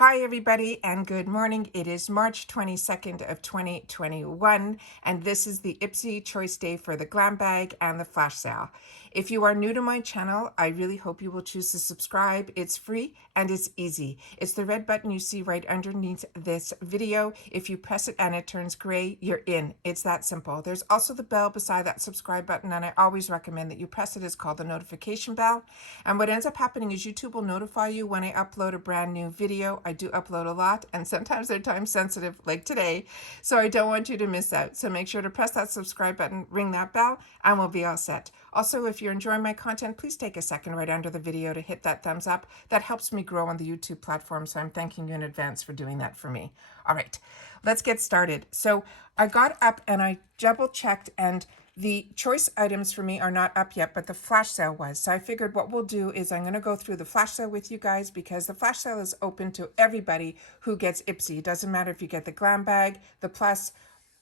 Hi everybody and good morning. It is March 22nd of 2021 and this is the IPSY choice day for the Glam bag and the flash sale. If you are new to my channel, I really hope you will choose to subscribe. It's free and it's easy. It's the red button you see right underneath this video. If you press it and it turns gray, you're in. It's that simple. There's also the bell beside that subscribe button and I always recommend that you press it. It's called the notification bell. And what ends up happening is YouTube will notify you when I upload a brand new video. I do upload a lot and sometimes they're time sensitive like today, so I don't want you to miss out. So make sure to press that subscribe button, ring that bell, and we'll be all set. Also, if you're enjoying my content, please take a second right under the video to hit that thumbs up. That helps me grow on the YouTube platform, so I'm thanking you in advance for doing that for me. All right, let's get started. So I got up and I double checked and the choice items for me are not up yet, but the flash sale was. So I figured what we'll do is I'm going to go through the flash sale with you guys because the flash sale is open to everybody who gets IPSY. It doesn't matter if you get the Glam bag, the Plus,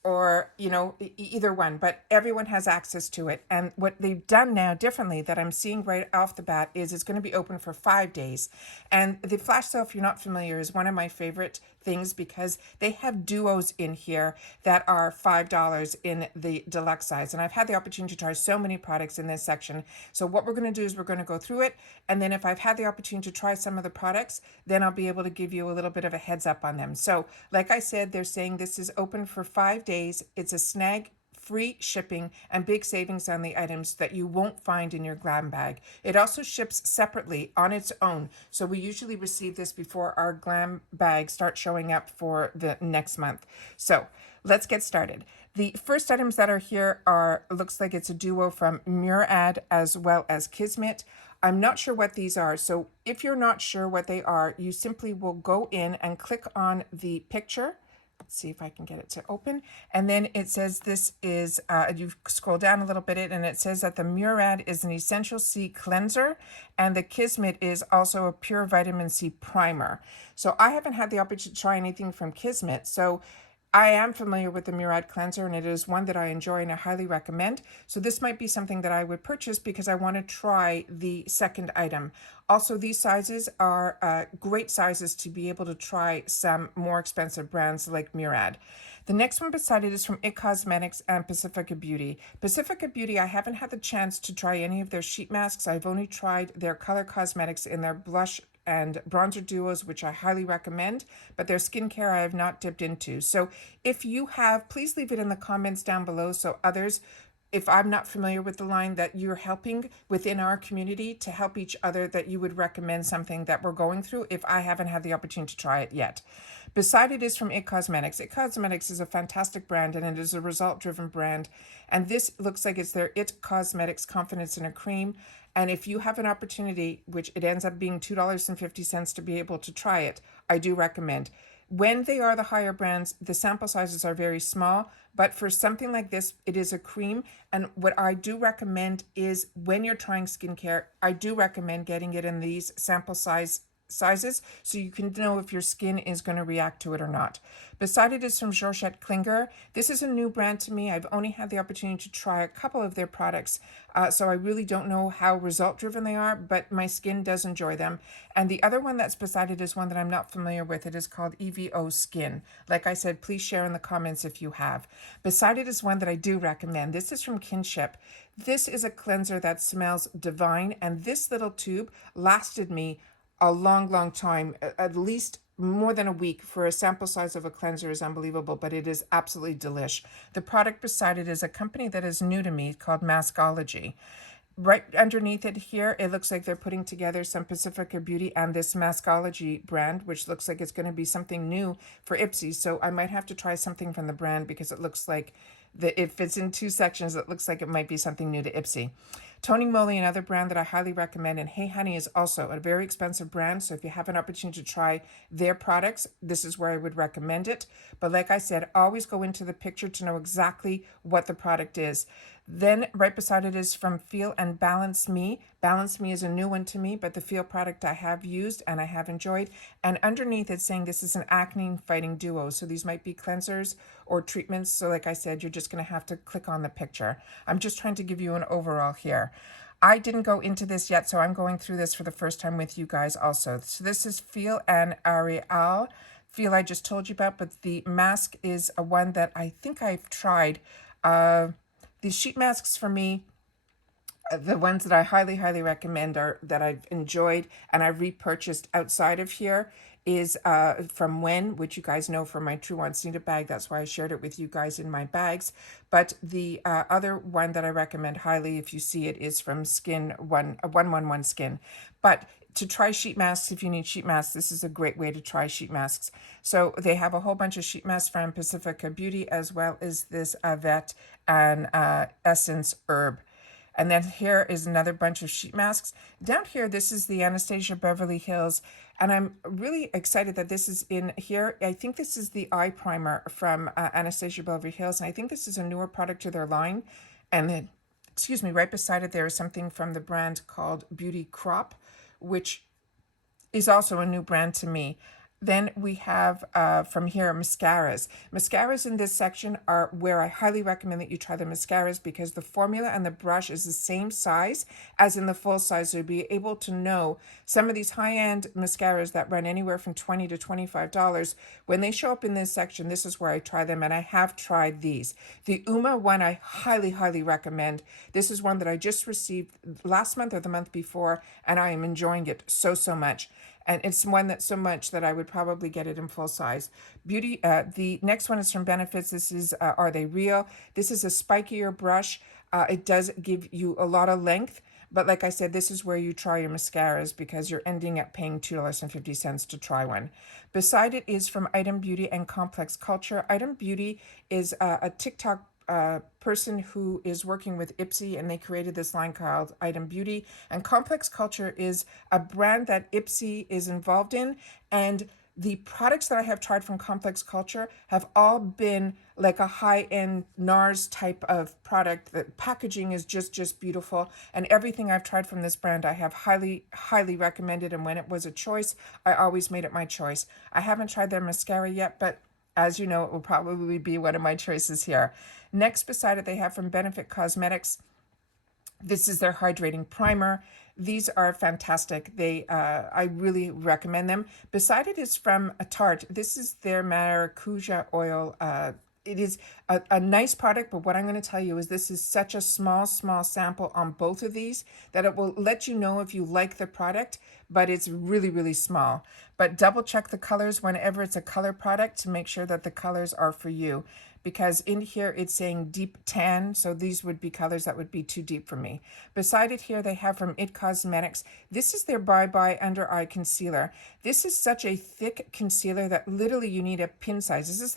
or, you know, either one, but everyone has access to it. And what they've done now differently that I'm seeing right off the bat is it's going to be open for 5 days. And the flash sale, if you're not familiar, is one of my favorite things because they have duos in here that are $5 in the deluxe size. And I've had the opportunity to try so many products in this section. So what we're going to do is we're going to go through it. And then if I've had the opportunity to try some of the products, then I'll be able to give you a little bit of a heads up on them. So like I said, they're saying this is open for 5 days. It's a snag free shipping and big savings on the items that you won't find in your Glam bag. It also ships separately on its own. So we usually receive this before our Glam bag starts showing up for the next month. So let's get started. The first items that are here are, looks like it's a duo from Murad as well as Kismet. I'm not sure what these are. So if you're not sure what they are, you simply will go in and click on the picture. Let's see if I can get it to open. And then it says this is, you scroll down a little bit and it says that the Murad is an Essential C cleanser and the Kismet is also a pure vitamin C primer. So I haven't had the opportunity to try anything from Kismet. So I am familiar with the Murad cleanser and it is one that I enjoy and I highly recommend. So this might be something that I would purchase because I want to try the second item. Also, these sizes are great sizes to be able to try some more expensive brands like Murad. The next one beside it is from IPSY Cosmetics and Pacifica Beauty. Pacifica Beauty, I haven't had the chance to try any of their sheet masks. I've only tried their color cosmetics in their blush and bronzer duos, which I highly recommend, but their skincare I have not dipped into. So if you have, please leave it in the comments down below so others, if I'm not familiar with the line, that you're helping within our community to help each other, that you would recommend something that we're going through if I haven't had the opportunity to try it yet. Beside it is from IPSY Cosmetics. IPSY Cosmetics is a fantastic brand and it is a result-driven brand. And this looks like it's their IPSY Cosmetics Confidence in a Cream. And if you have an opportunity, which it ends up being $2.50 to be able to try it, I do recommend. When they are the higher brands, the sample sizes are very small, but for something like this, it is a cream. And what I do recommend is when you're trying skincare, I do recommend getting it in these sample sizes so you can know if your skin is going to react to it or not. Beside it is from Georgette Klinger. This is a new brand to me. I've only had the opportunity to try a couple of their products, so I really don't know how result-driven they are, but my skin does enjoy them. And the other one that's beside it is one that I'm not familiar with. It is called EVO Skin. Like I said, please share in the comments if you have. Beside it is one that I do recommend. This is from Kinship. This is a cleanser that smells divine, and this little tube lasted me a long time, at least more than a week. For a sample size of a cleanser is unbelievable, but it is absolutely delish. The product beside it is a company that is new to me called Maskology. Right underneath it here, it looks like they're putting together some Pacifica Beauty and this Maskology brand, which looks like it's going to be something new for IPSY. So I might have to try something from the brand because it looks like if it's in two sections, it looks like it might be something new to IPSY. Tony Moly, another brand that I highly recommend, and Hey Honey is also a very expensive brand, so if you have an opportunity to try their products, this is where I would recommend it. But like I said, always go into the picture to know exactly what the product is. Then right beside it is from Feel and Balance Me. Balance Me is a new one to me, but the Feel product I have used and I have enjoyed. And underneath it's saying this is an acne fighting duo. So these might be cleansers or treatments. So like I said, you're just going to have to click on the picture. I'm just trying to give you an overall here. I didn't go into this yet, so I'm going through this for the first time with you guys also. So this is Feel and Ariel. Feel I just told you about, but the mask is a one that I think I've tried. These sheet masks for me, the ones that I highly, highly recommend are that I've enjoyed and I've repurchased outside of here is from When, which you guys know from my True On Sneaker bag. That's why I shared it with you guys in my bags. But the other one that I recommend highly, if you see it, is from Skin 111 Skin. But to try sheet masks, if you need sheet masks, this is a great way to try sheet masks. So they have a whole bunch of sheet masks from Pacifica Beauty, as well as this Avette and Essence Herb. And then here is another bunch of sheet masks. Down here, this is the Anastasia Beverly Hills. And I'm really excited that this is in here. I think this is the eye primer from Anastasia Beverly Hills. And I think this is a newer product to their line. And then, excuse me, right beside it, there is something from the brand called Beauty Crop, which is also a new brand to me. Then we have from here mascaras. Mascaras in this section are where I highly recommend that you try the mascaras because the formula and the brush is the same size as in the full size. So you'll be able to know some of these high-end mascaras that run anywhere from $20 to $25. When they show up in this section, this is where I try them, and I have tried these. The Uma one I highly, highly recommend. This is one that I just received last month or the month before, and I am enjoying it so, so much. And it's one that's so much that I would probably get it in full size. Beauty. The next one is from Benefits. This is Are They Real? This is a spikier brush. It does give you a lot of length. But like I said, this is where you try your mascaras because you're ending up paying $2.50 to try one. Beside it is from Item Beauty and Complex Culture. Item Beauty is a TikTok person who is working with IPSY, and they created this line called Item Beauty. And Complex Culture is a brand that IPSY is involved in, and the products that I have tried from Complex Culture have all been like a high-end NARS type of product. The packaging is just beautiful, and everything I've tried from this brand I have highly, highly recommended, and when it was a choice, I always made it my choice. I haven't tried their mascara yet, but as you know, it will probably be one of my choices here. Next beside it, they have from Benefit Cosmetics. This is their Hydrating Primer. These are fantastic. I really recommend them. Beside it is from Tarte. This is their Maracuja Oil. It is a nice product, but what I'm going to tell you is this is such a small sample on both of these that it will let you know if you like the product, but it's really, really small. But double check the colors whenever it's a color product to make sure that the colors are for you. Because in here it's saying deep tan, so these would be colors that would be too deep for me. Beside it here they have from IT Cosmetics. This is their Bye Bye Under Eye Concealer. This is such a thick concealer that literally you need a pin size. This is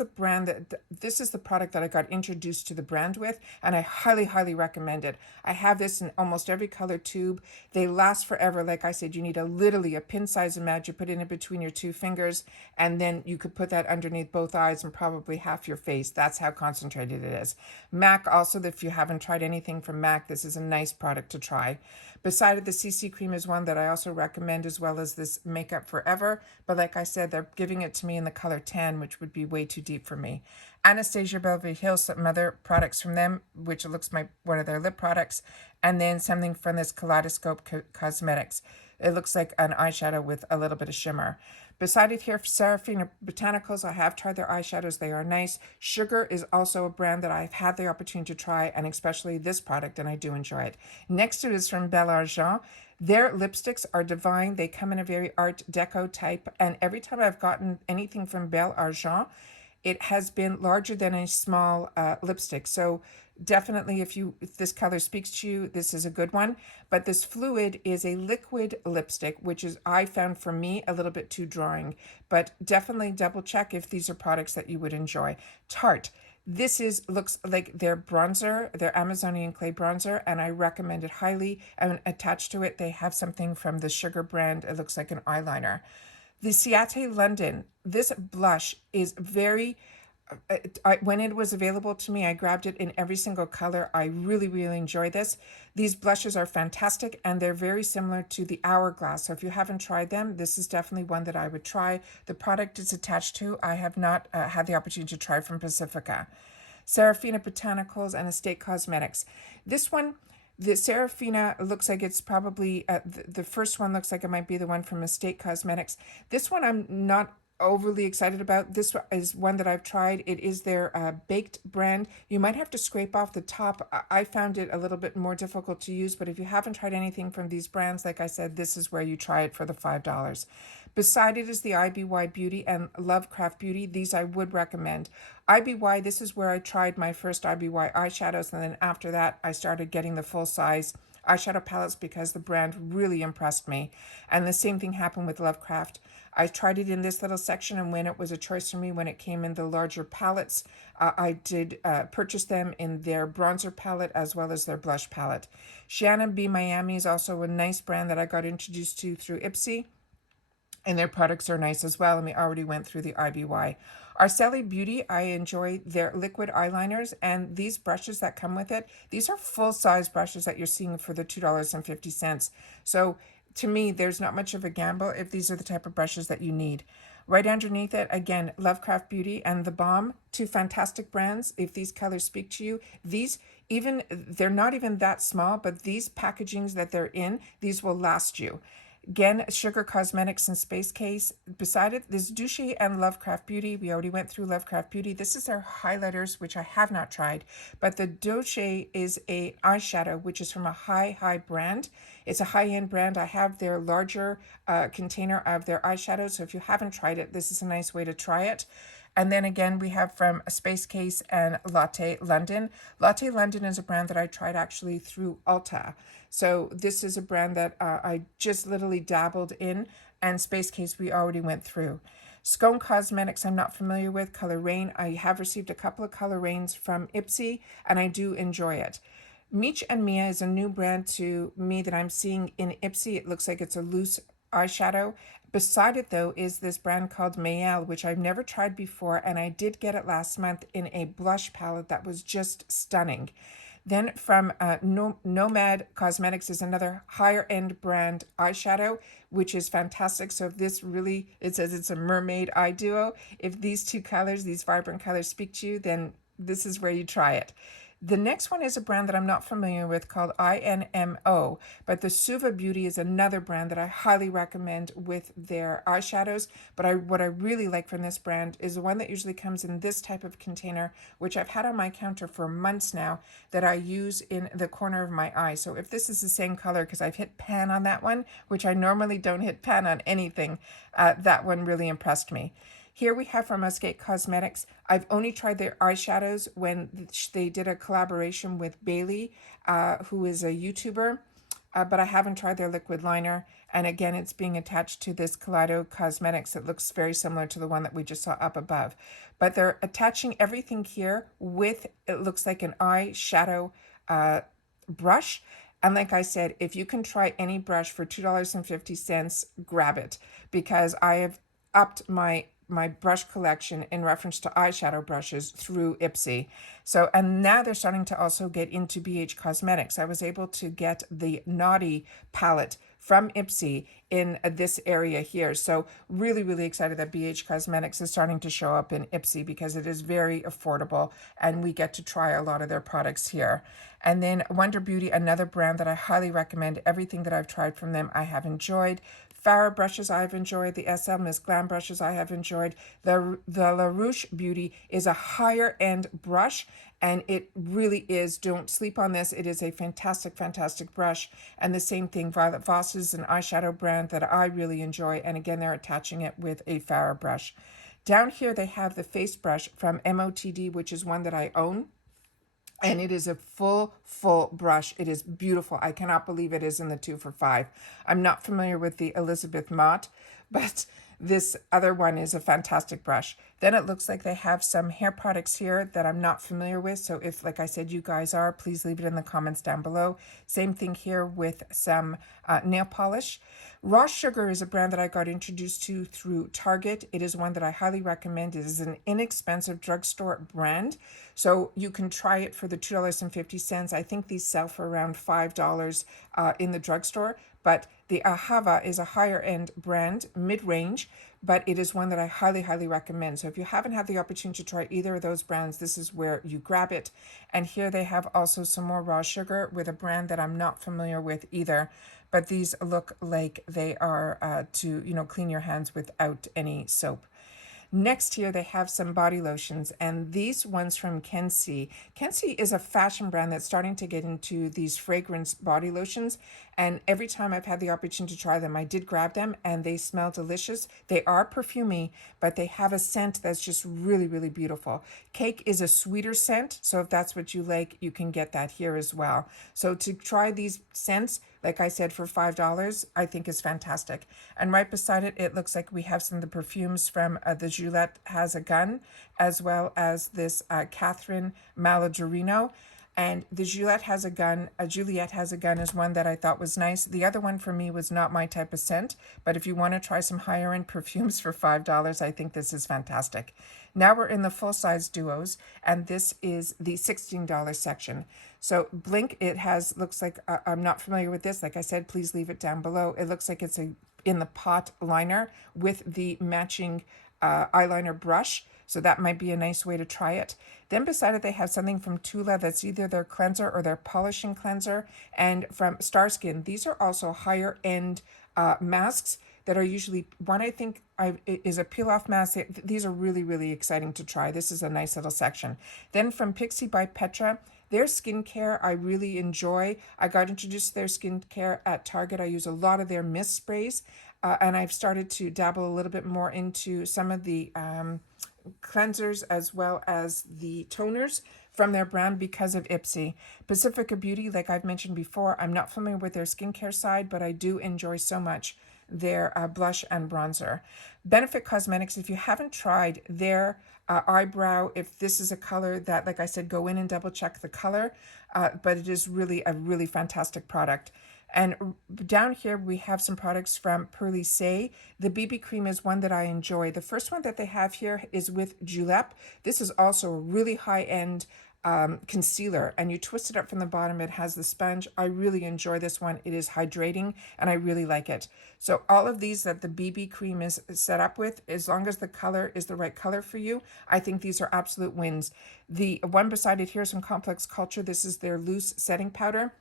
the product that I got introduced to the brand with, and I highly, highly recommend it. I have this in almost every color tube. They last forever. Like I said, you need literally a pin size amount. You put it in between your two fingers, and then you could put that underneath both eyes and probably half your face. That's how concentrated it is. MAC also, if you haven't tried anything from MAC, this is a nice product to try. Beside it, the CC cream is one that I also recommend, as well as this Makeup Forever. But like I said, they're giving it to me in the color tan, which would be way too deep for me. Anastasia Beverly Hills, some other products from them, which looks like one of their lip products. And then something from this Kaleidoscope Cosmetics. It looks like an eyeshadow with a little bit of shimmer. Beside it here, Serafina Botanicals. I have tried their eyeshadows. They are nice. Sugar is also a brand that I've had the opportunity to try, and especially this product, and I do enjoy it. Next to it is from Belle Argent. Their lipsticks are divine. They come in a very Art Deco type, and every time I've gotten anything from Belle Argent, it has been larger than a small lipstick. So definitely if this color speaks to you, this is a good one. But this fluid is a liquid lipstick, which is, I found for me, a little bit too drying. But definitely double check if these are products that you would enjoy. Tarte. This looks like their bronzer, their Amazonian clay bronzer, and I recommend it highly. And attached to it, they have something from the Sugar brand. It looks like an eyeliner. The Ciate London, this blush is very, when it was available to me, I grabbed it in every single color. I really, really enjoy this. These blushes are fantastic, and they're very similar to the Hourglass. So if you haven't tried them, this is definitely one that I would try. The product it's attached to, I have not had the opportunity to try from Pacifica. Serafina Botanicals and Usgate Cosmetics. This one, The Serafina looks like it's probably, the first one looks like it might be the one from Usgate Cosmetics. This one I'm not overly excited about. This is one that I've tried. It is their baked brand. You might have to scrape off the top. I found it a little bit more difficult to use, but if you haven't tried anything from these brands, like I said, this is where you try it for the $5. Beside it is the IBY Beauty and Lovecraft Beauty. These I would recommend. IBY, this is where I tried my first IBY eyeshadows, and then after that I started getting the full size eyeshadow palettes because the brand really impressed me. And the same thing happened with Lovecraft. I tried it in this little section, and when it was a choice for me, when it came in the larger palettes, I did purchase them in their bronzer palette as well as their blush palette. Shannon B. Miami is also a nice brand that I got introduced to through IPSY, and their products are nice as well, and we already went through the IBY. Arceli Beauty, I enjoy their liquid eyeliners, and these brushes that come with it, these are full-size brushes that you're seeing for the $2.50. So to me, there's not much of a gamble if these are the type of brushes that you need. Right underneath it, again, Lovecraft Beauty and The Balm, two fantastic brands. If these colors speak to you, these even, they're not even that small, but these packagings that they're in, these will last you. Again, Sugar Cosmetics and Space Case. Beside it, there's Douche and Lovecraft Beauty. We already went through Lovecraft Beauty. This is their highlighters, which I have not tried. But the Douche is a eyeshadow, which is from a high brand. It's a high-end brand. I have their larger container of their eyeshadows. So if you haven't tried it, this is a nice way to try it. And then again, we have from Space Case and Latte London. Latte London is a brand that I tried actually through ULTA. So this is a brand that I just literally dabbled in, and Space Case we already went through. Scone Cosmetics I'm not familiar with. Color Rain, I have received a couple of Color Rains from IPSY, and I do enjoy it. Meech and Mia is a new brand to me that I'm seeing in IPSY. It looks like it's a loose eyeshadow. Beside it, though, is this brand called Mayel, which I've never tried before, and I did get it last month in a blush palette that was just stunning. Then from Nomad Cosmetics is another higher end brand eyeshadow, which is fantastic. So if this really, it says it's a mermaid eye duo. If these two colors, these vibrant colors speak to you, then this is where you try it. The next one is a brand that I'm not familiar with called INMO, but the Suva Beauty is another brand that I highly recommend with their eyeshadows. But what I really like from this brand is the one that usually comes in this type of container, which I've had on my counter for months now, that I use in the corner of my eye. So if this is the same color, because I've hit pan on that one, which I normally don't hit pan on anything, that one really impressed me. Here we have from Usgate Cosmetics. I've only tried their eyeshadows when they did a collaboration with Bailey, who is a YouTuber, but I haven't tried their liquid liner. And again, it's being attached to this Kaleido Cosmetics that looks very similar to the one that we just saw up above. But they're attaching everything here with, it looks like an eyeshadow brush. And like I said, if you can try any brush for $2.50, grab it, because I have upped my brush collection in reference to eyeshadow brushes through IPSY. So, and now they're starting to also get into BH Cosmetics. I was able to get the Naughty palette from IPSY in this area here. So really excited that BH Cosmetics is starting to show up in IPSY because it is very affordable and we get to try a lot of their products here. And then Wonder Beauty, another brand that I highly recommend. Everything that I've tried from them, I have enjoyed. Farrah brushes I've enjoyed. The SL Miss Glam brushes I have enjoyed. The La Rouche Beauty is a higher end brush, and it really is. Don't sleep on this. It is a fantastic brush. And the same thing, Violet Voss is an eyeshadow brand that I really enjoy. And again, they're attaching it with a Farrah brush. Down here, they have the face brush from MOTD, which is one that I own. And it is a full brush. It is beautiful. I cannot believe it is in the 2 for $5. I'm not familiar with the Elizabeth Mott, but this other one is a fantastic brush. Then it looks like they have some hair products here that I'm not familiar with. So if, like I said, you guys are, please leave it in the comments down below. Same thing here with some nail polish. Raw Sugar is a brand that I got introduced to through Target. It is one that I highly recommend. It is an inexpensive drugstore brand. So you can try it for the $2.50. I think these sell for around $5 in the drugstore. But the Ahava is a higher end brand, mid-range, but it is one that I highly, highly recommend. So if you haven't had the opportunity to try either of those brands, this is where you grab it. And here they have also some more raw sugar with a brand that I'm not familiar with either, but these look like they are to, clean your hands without any soap. Next here, they have some body lotions, and these ones from Kensi. Kensi is a fashion brand that's starting to get into these fragrance body lotions, and every time I've had the opportunity to try them, I did grab them, and they smell delicious. They are perfumey, but they have a scent that's just really, really beautiful. Cake is a sweeter scent, so if that's what you like, you can get that here as well. So to try these scents, like I said, for $5, I think is fantastic. And right beside it, it looks like we have some of the perfumes from the Juliette Has a Gun, as well as this Catherine Maladorino. And the Juliette Has a Gun, Juliette Has a Gun is one that I thought was nice. The other one for me was not my type of scent, but if you want to try some higher end perfumes for $5, I think this is fantastic. Now we're in the full size duos, and this is the $16 section. So Blink, it has, looks like, I'm not familiar with this. Like I said, please leave it down below. It looks like it's in the pot liner with the matching eyeliner brush. So that might be a nice way to try it. Then beside it, they have something from Tula that's either their cleanser or their polishing cleanser. And from Starskin, these are also higher end masks that are usually, one I think is a peel off mask. These are really, really exciting to try. This is a nice little section. Then from Pixi by Petra, their skincare I really enjoy. I got introduced to their skincare at Target. I use a lot of their mist sprays, and I've started to dabble a little bit more into some of the cleansers as well as the toners from their brand because of IPSY. Pacifica Beauty, like I've mentioned before, I'm not familiar with their skincare side, but I do enjoy so much their blush and bronzer. Benefit Cosmetics, if you haven't tried their eyebrow, if this is a color that, like I said, go in and double check the color, but it is really a really fantastic product. And down here, we have some products from Pearly Say. The BB cream is one that I enjoy. The first one that they have here is with Julep. This is also a really high-end concealer, and you twist it up from the bottom. It has the sponge. I really enjoy this one. It is hydrating, and I really like it. So all of these that the BB cream is set up with, as long as the color is the right color for you, I think these are absolute wins. The one beside it here is from Complex Culture. This is their loose setting powder.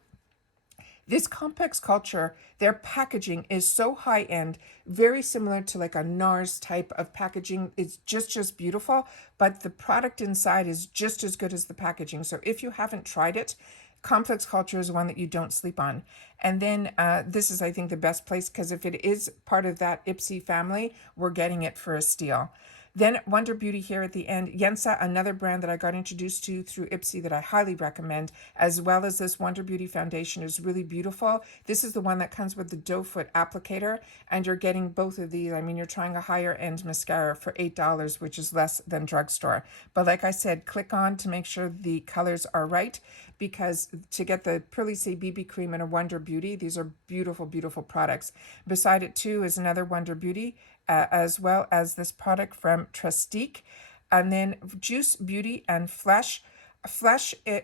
This Complex Culture, their packaging is so high end, very similar to like a NARS type of packaging. It's just beautiful, but the product inside is just as good as the packaging. So if you haven't tried it, Complex Culture is one that you don't sleep on. And then this is, I think, the best place because if it is part of that IPSY family, we're getting it for a steal. Then Wonder Beauty here at the end. Yensa, another brand that I got introduced to through IPSY that I highly recommend, as well as this Wonder Beauty foundation is really beautiful. This is the one that comes with the doe foot applicator, and you're getting both of these. I mean, you're trying a higher end mascara for $8, which is less than drugstore. But like I said, click on to make sure the colors are right, because to get the Pearly Say BB cream and a Wonder Beauty, these are beautiful, beautiful products. Beside it too is another Wonder Beauty, as well as this product from Trustique, and then Juice Beauty and Flesh.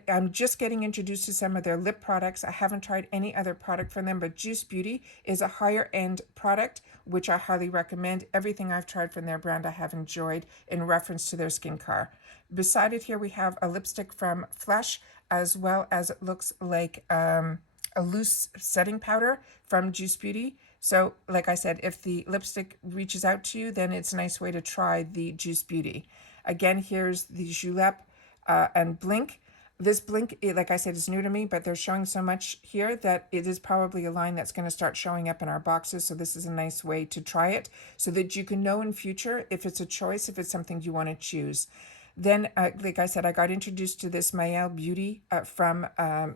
I'm just getting introduced to some of their lip products. I haven't tried any other product from them, but Juice Beauty is a higher end product, which I highly recommend. Everything I've tried from their brand I have enjoyed in reference to their skincare. Beside it here we have a lipstick from Flesh, as well as it looks like a loose setting powder from Juice Beauty. So like I said, if the lipstick reaches out to you, then it's a nice way to try the Juice Beauty. Again, here's the Julep and Blink. This Blink, like I said, is new to me, but they're showing so much here that it is probably a line that's going to start showing up in our boxes. So this is a nice way to try it so that you can know in future if it's a choice, if it's something you want to choose. Then, like I said, I got introduced to this Mayel Beauty from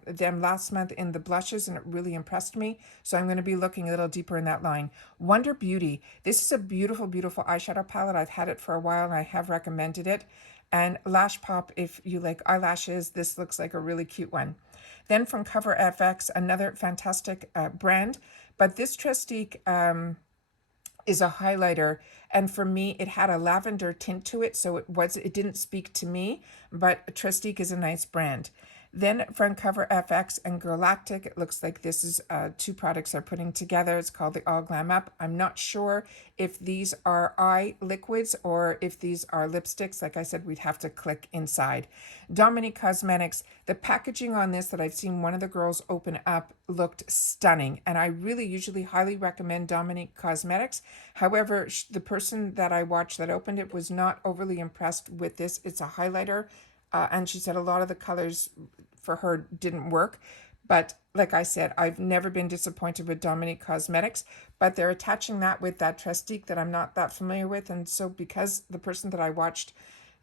them last month in the blushes, and it really impressed me. So I'm going to be looking a little deeper in that line. Wonder Beauty. This is a beautiful, beautiful eyeshadow palette. I've had it for a while, and I have recommended it. And Lash Pop, if you like eyelashes, this looks like a really cute one. Then from Cover FX, another fantastic brand. But this Trustique is a highlighter, and for me it had a lavender tint to it, so it didn't speak to me, but Trustique is a nice brand. Then Front Cover FX and Galactic, it looks like this is two products they're putting together. It's called the All Glam Up. I'm not sure if these are eye liquids or if these are lipsticks. Like I said, we'd have to click inside. Dominique Cosmetics, the packaging on this that I've seen one of the girls open up looked stunning. And I really usually highly recommend Dominique Cosmetics. However, the person that I watched that opened it was not overly impressed with this. It's a highlighter. And she said a lot of the colors for her didn't work. But like I said, I've never been disappointed with Dominique Cosmetics, but they're attaching that with that Trestique that I'm not that familiar with. And so because the person that I watched,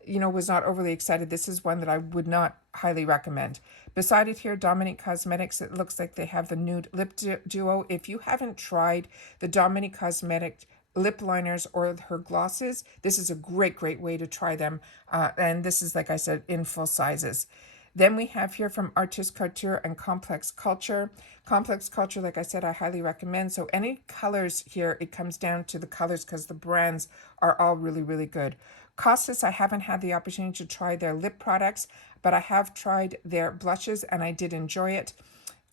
was not overly excited, this is one that I would not highly recommend. Beside it here, Dominique Cosmetics, it looks like they have the Nude Lip Duo. If you haven't tried the Dominique Cosmetics lip liners or her glosses, this is a great way to try them. And this is, like I said, in full sizes. Then we have here from Artist Couture and Complex Culture. Complex Culture, like I said, I highly recommend. So any colors here, it comes down to the colors because the brands are all really good. Costas, I haven't had the opportunity to try their lip products, but I have tried their blushes and I did enjoy it.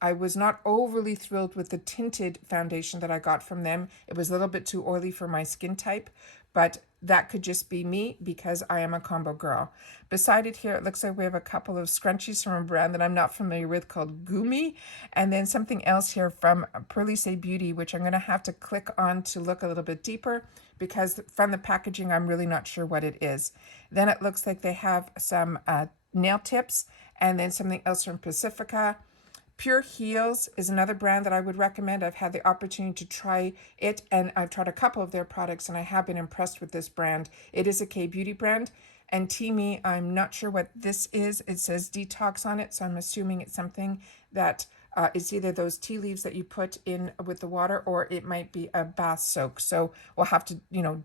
I was not overly thrilled with the tinted foundation that I got from them. It was a little bit too oily for my skin type, but that could just be me because I am a combo girl. Beside it here, it looks like we have a couple of scrunchies from a brand that I'm not familiar with called Gumi, and then something else here from Suva Beauty, which I'm going to have to click on to look a little bit deeper because from the packaging, I'm really not sure what it is. Then it looks like they have some nail tips and then something else from Pacifica. Pure Heels is another brand that I would recommend. I've had the opportunity to try it and I've tried a couple of their products and I have been impressed with this brand. It is a K-beauty brand. And Teamy, I'm not sure what this is. It says detox on it, so I'm assuming it's something that it's either those tea leaves that you put in with the water or it might be a bath soak. So we'll have to,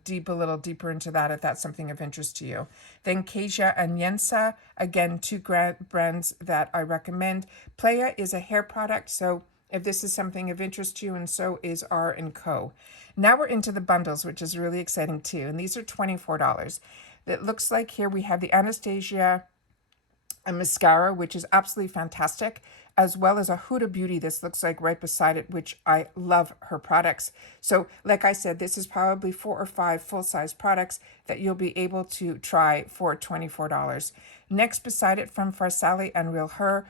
deep a little deeper into that if that's something of interest to you. Then Kasia and Yensa, again, two brands that I recommend. Playa is a hair product, so if this is something of interest to you, and so is R & Co. Now we're into the bundles, which is really exciting too, and these are $24. It looks like here we have the Anastasia a mascara, which is absolutely fantastic, as well as a Huda Beauty. This looks like right beside it, which I love her products. So like I said, this is probably 4 or 5 full-size products that you'll be able to try for $24. Next beside it from Farsali and Real Her.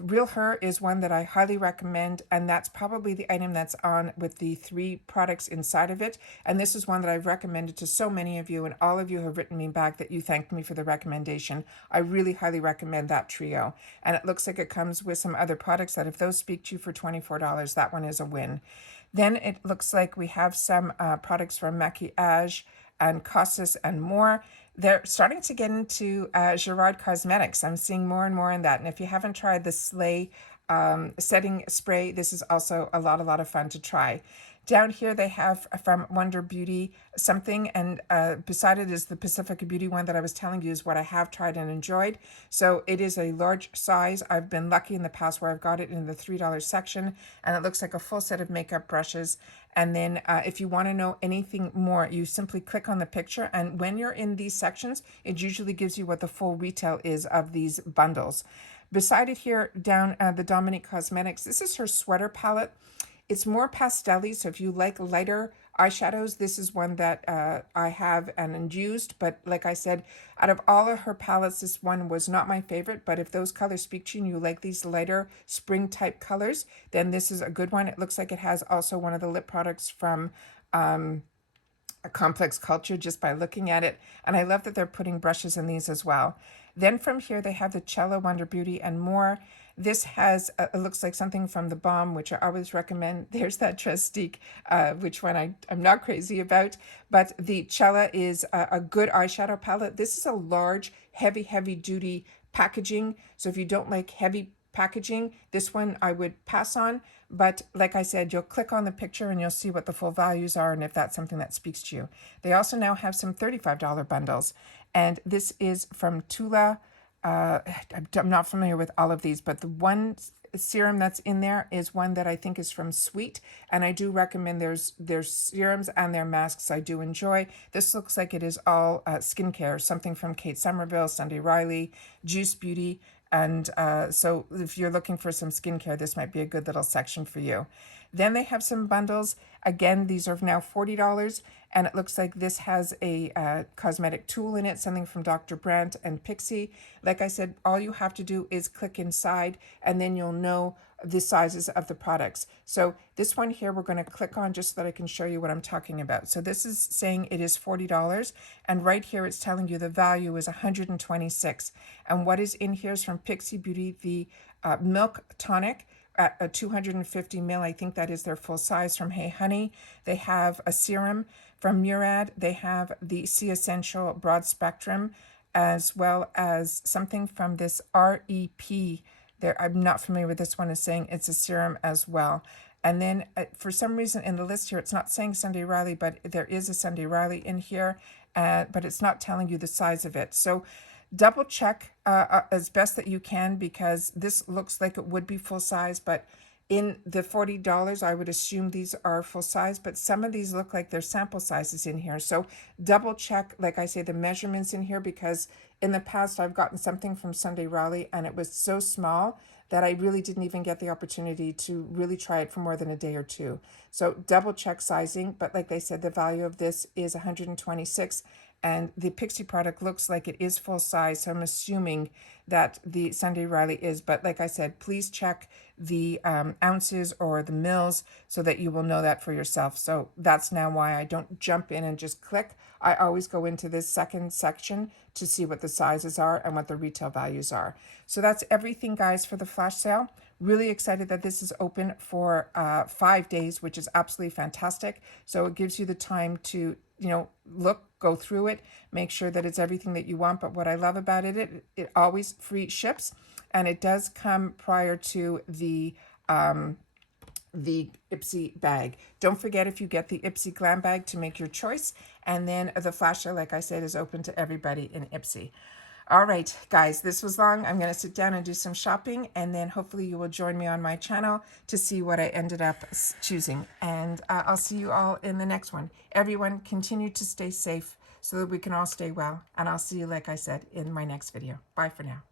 Real Her is one that I highly recommend, and that's probably the item that's on with the 3 products inside of it. And this is one that I've recommended to so many of you, and all of you have written me back that you thanked me for the recommendation. I really highly recommend that trio. And it looks like it comes with some other products that if those speak to you for $24, that one is a win. Then it looks like we have some products from Maquillage and Costas and more. They're starting to get into Gerard Cosmetics. I'm seeing more and more in that. And if you haven't tried the Slay setting spray, this is also a lot of fun to try. Down here they have from Wonder Beauty something, and beside it is the Pacifica Beauty one that I was telling you is what I have tried and enjoyed. So it is a large size. I've been lucky in the past where I've got it in the $3 section, and it looks like a full set of makeup brushes. And then if you want to know anything more, you simply click on the picture, and when you're in these sections, it usually gives you what the full retail is of these bundles. Beside it here, down the Dominique Cosmetics, this is her sweater palette. It's more pastel-y, so if you like lighter eyeshadows, this is one that I have and used. But like I said, out of all of her palettes, this one was not my favorite. But if those colors speak to you and you like these lighter spring type colors, then this is a good one. It looks like it has also one of the lip products from a Complex Culture just by looking at it. And I love that they're putting brushes in these as well. Then from here, they have the Cello, Wonder Beauty, and more. This has, it looks like something from the Balm, which I always recommend. There's that Trestique, which one I'm not crazy about. But the Cella is a good eyeshadow palette. This is a large, heavy duty packaging. So if you don't like heavy packaging, this one I would pass on. But like I said, you'll click on the picture and you'll see what the full values are and if that's something that speaks to you. They also now have some $35 bundles. And this is from Tula. I'm not familiar with all of these, but the one serum that's in there is one that I think is from Sweet, and I do recommend their serums and their masks I do enjoy. This looks like it is all skincare, something from Kate Somerville, Sunday Riley, Juice Beauty, And so if you're looking for some skincare, this might be a good little section for you. Then they have some bundles. Again, these are now $40, and it looks like this has a cosmetic tool in it, something from Dr. Brandt and Pixi. Like I said, all you have to do is click inside, and then you'll know the sizes of the products. So this one here, we're going to click on just so that I can show you what I'm talking about. So this is saying it is $40, and right here it's telling you the value is $126. And what is in here is from Pixi Beauty, the Milk Tonic at a 250 ml. I think that is their full size from Hey Honey. They have a serum from Murad. They have the C Essential Broad Spectrum, as well as something from this REP. There, I'm not familiar with this one, is saying it's a serum as well. And then for some reason in the list here, it's not saying Sunday Riley, but there is a Sunday Riley in here, but it's not telling you the size of it. So double check as best that you can, because this looks like it would be full size, but in the $40, I would assume these are full size, but some of these look like they're sample sizes in here. So double check, like I say, the measurements in here, because in the past I've gotten something from Sunday Riley and it was so small that I really didn't even get the opportunity to really try it for more than a day or two. So double check sizing, but like I said, the value of this is 126, and the Pixi product looks like it is full size, so I'm assuming that the Sunday Riley is. But like I said, please check the ounces or the mils so that you will know that for yourself. So that's now why I don't jump in and just click. I always go into this second section to see what the sizes are and what the retail values are. So that's everything, guys, for the flash sale. Really excited that this is open for 5 days, which is absolutely fantastic. So it gives you the time to, look, go through it, make sure that it's everything that you want. But what I love about it, it always free ships, and it does come prior to the IPSY bag. Don't forget, if you get the IPSY Glam bag, to make your choice. And then the flash sale, like I said, is open to everybody in IPSY. All right, guys, this was long. I'm going to sit down and do some shopping, and then hopefully you will join me on my channel to see what I ended up choosing. And I'll see you all in the next one. Everyone, continue to stay safe so that we can all stay well. And I'll see you, like I said, in my next video. Bye for now.